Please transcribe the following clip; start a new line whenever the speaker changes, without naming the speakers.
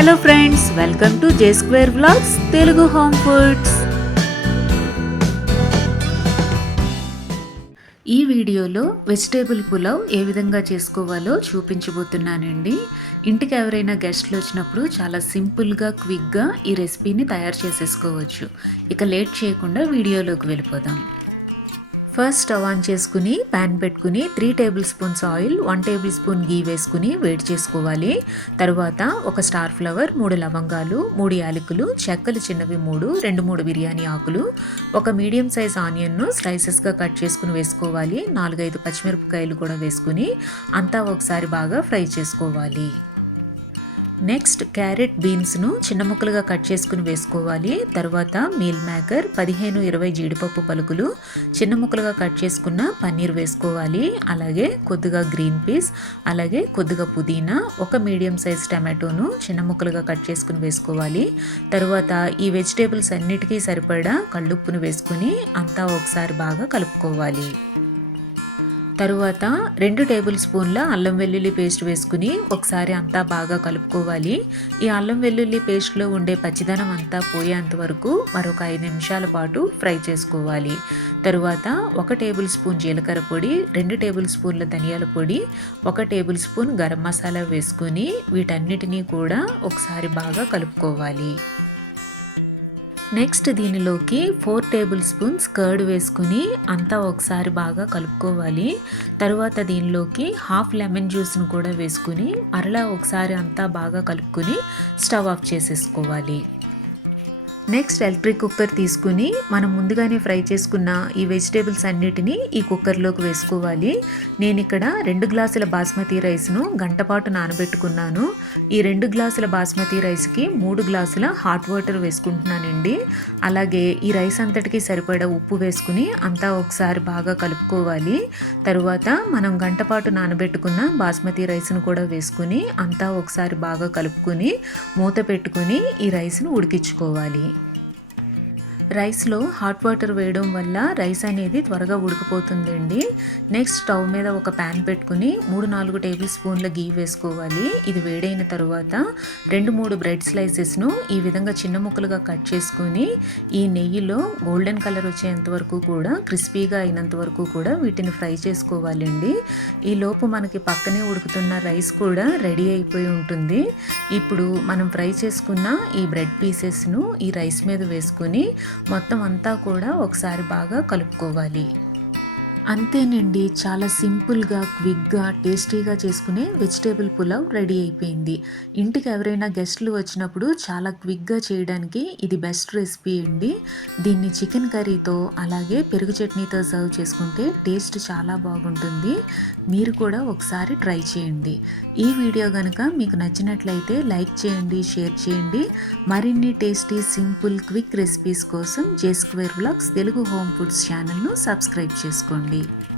Hello friends welcome to J square blogs Telugu home foods ఈ వీడియోలో vegetable pulao ఏ విధంగా చేసుకోవాలో చూపించబోతున్నానండి. ఇంటికి ఎవరైనా గెస్ట్లు వచ్చినప్పుడు చాలా సింపుల్గా క్విక్గా ఈ రెసిపీని తయారు చేసేసుకోవచ్చు. ఇక లేట్ చేయకుండా వీడియోలోకి వెళ్ళిపోదాం. ఫస్ట్ స్టవ్ ఆన్ చేసుకుని ప్యాన్ పెట్టుకుని three tablespoons oil one tablespoon ghee వేసుకుని వేడి చేసుకోవాలి. తర్వాత ఒక స్టార్ ఫ్లవర్ మూడు లవంగాలు మూడు యాలకులు చెక్కలు చిన్నవి మూడు రెండు మూడు బిర్యానీ ఆకులు ఒక మీడియం సైజ్ ఆనియన్ను స్లైసెస్గా కట్ చేసుకుని వేసుకోవాలి. నాలుగైదు పచ్చిమిరపకాయలు కూడా వేసుకుని అంతా ఒకసారి బాగా ఫ్రై చేసుకోవాలి. నెక్స్ట్ క్యారెట్ బీన్స్ను చిన్న ముక్కలుగా కట్ చేసుకుని వేసుకోవాలి. తర్వాత మీల్ మేకర్ పదిహేను ఇరవై జీడిపప్పు పలుకులు చిన్న ముక్కలుగా కట్ చేసుకున్న పన్నీర్ వేసుకోవాలి. అలాగే కొద్దిగా గ్రీన్ పీస్ అలాగే కొద్దిగా పుదీనా ఒక మీడియం సైజ్ టమాటోను చిన్న ముక్కలుగా కట్ చేసుకుని వేసుకోవాలి. తర్వాత ఈ వెజిటేబుల్స్ అన్నిటికీ సరిపడా కళ్ళుప్పును వేసుకుని అంతా ఒకసారి బాగా కలుపుకోవాలి. తరువాత రెండు టేబుల్ స్పూన్ల అల్లం వెల్లుల్లి పేస్ట్ వేసుకుని ఒకసారి అంతా బాగా కలుపుకోవాలి. ఈ అల్లం వెల్లుల్లి పేస్ట్లో ఉండే పచ్చిదనం అంతా పోయేంత వరకు మరొక ఐదు నిమిషాల పాటు ఫ్రై చేసుకోవాలి. తరువాత ఒక టేబుల్ స్పూన్ జీలకర్ర పొడి రెండు టేబుల్ స్పూన్ల ధనియాల పొడి ఒక టేబుల్ స్పూన్ గరం మసాలా వేసుకుని వీటన్నిటినీ కూడా ఒకసారి బాగా కలుపుకోవాలి. నెక్స్ట్ దీనిలోకి ఫోర్ టేబుల్ స్పూన్స్ కర్డ్ వేసుకుని అంతా ఒకసారి బాగా కలుపుకోవాలి. తరువాత దీనిలోకి హాఫ్ లెమన్ జ్యూస్ను కూడా వేసుకుని మరలా ఒకసారి అంతా బాగా కలుపుకొని స్టవ్ ఆఫ్ చేసేసుకోవాలి. నెక్స్ట్ ఎలక్ట్రిక్ కుక్కర్ తీసుకుని మనం ముందుగానే ఫ్రై చేసుకున్న ఈ వెజిటేబుల్స్ అన్నిటినీ ఈ కుక్కర్లోకి వేసుకోవాలి. నేను ఇక్కడ రెండు గ్లాసుల బాస్మతి రైస్ను గంటపాటు నానబెట్టుకున్నాను. ఈ రెండు గ్లాసుల బాస్మతి రైస్కి మూడు గ్లాసుల హాట్ వాటర్ వేసుకుంటున్నానండి. అలాగే ఈ రైస్ అంతటికి సరిపడా ఉప్పు వేసుకుని అంతా ఒకసారి బాగా కలుపుకోవాలి. తరువాత మనం గంటపాటు నానబెట్టుకున్న బాస్మతి రైస్ను కూడా వేసుకుని అంతా ఒకసారి బాగా కలుపుకొని మూత పెట్టుకుని ఈ రైస్ను ఉడికించుకోవాలి. రైస్లో హాట్ వాటర్ వేయడం వల్ల రైస్ అనేది త్వరగా ఉడికిపోతుందండి. నెక్స్ట్ స్టవ్ మీద ఒక ప్యాన్ పెట్టుకుని మూడు నాలుగు టేబుల్ స్పూన్ల గీ వేసుకోవాలి. ఇది వేడైన తర్వాత రెండు మూడు బ్రెడ్ స్లైసెస్ను ఈ విధంగా చిన్న ముక్కలుగా కట్ చేసుకుని ఈ నెయ్యిలో గోల్డెన్ కలర్ వచ్చేంత వరకు కూడా క్రిస్పీగా అయినంత వరకు కూడా వీటిని ఫ్రై చేసుకోవాలండి. ఈ లోపు మనకి పక్కనే ఉడుకుతున్న రైస్ కూడా రెడీ అయిపోయి ఉంటుంది. ఇప్పుడు మనం ఫ్రై చేసుకున్న ఈ బ్రెడ్ పీసెస్ను ఈ రైస్ మీద వేసుకుని మొత్తం అంతా కూడా ఒకసారి బాగా కలుపుకోవాలి. అంతేనండి చాలా సింపుల్గా క్విక్గా టేస్టీగా చేసుకునే వెజిటేబుల్ పులావ్ రెడీ అయిపోయింది. ఇంటికి ఎవరైనా గెస్ట్లు వచ్చినప్పుడు చాలా క్విక్గా చేయడానికి ఇది బెస్ట్ రెసిపీ అండి. దీన్ని చికెన్ కర్రీతో అలాగే పెరుగు చట్నీతో సర్వ్ చేసుకుంటే టేస్ట్ చాలా బాగుంటుంది. మీరు కూడా ఒకసారి ట్రై చేయండి. ఈ వీడియో కనుక మీకు నచ్చినట్లయితే లైక్ చేయండి షేర్ చేయండి. మరిన్ని టేస్టీ సింపుల్ క్విక్ రెసిపీస్ కోసం J square blogs Telugu home foods ఛానల్ను సబ్స్క్రైబ్ చేసుకోండి. week.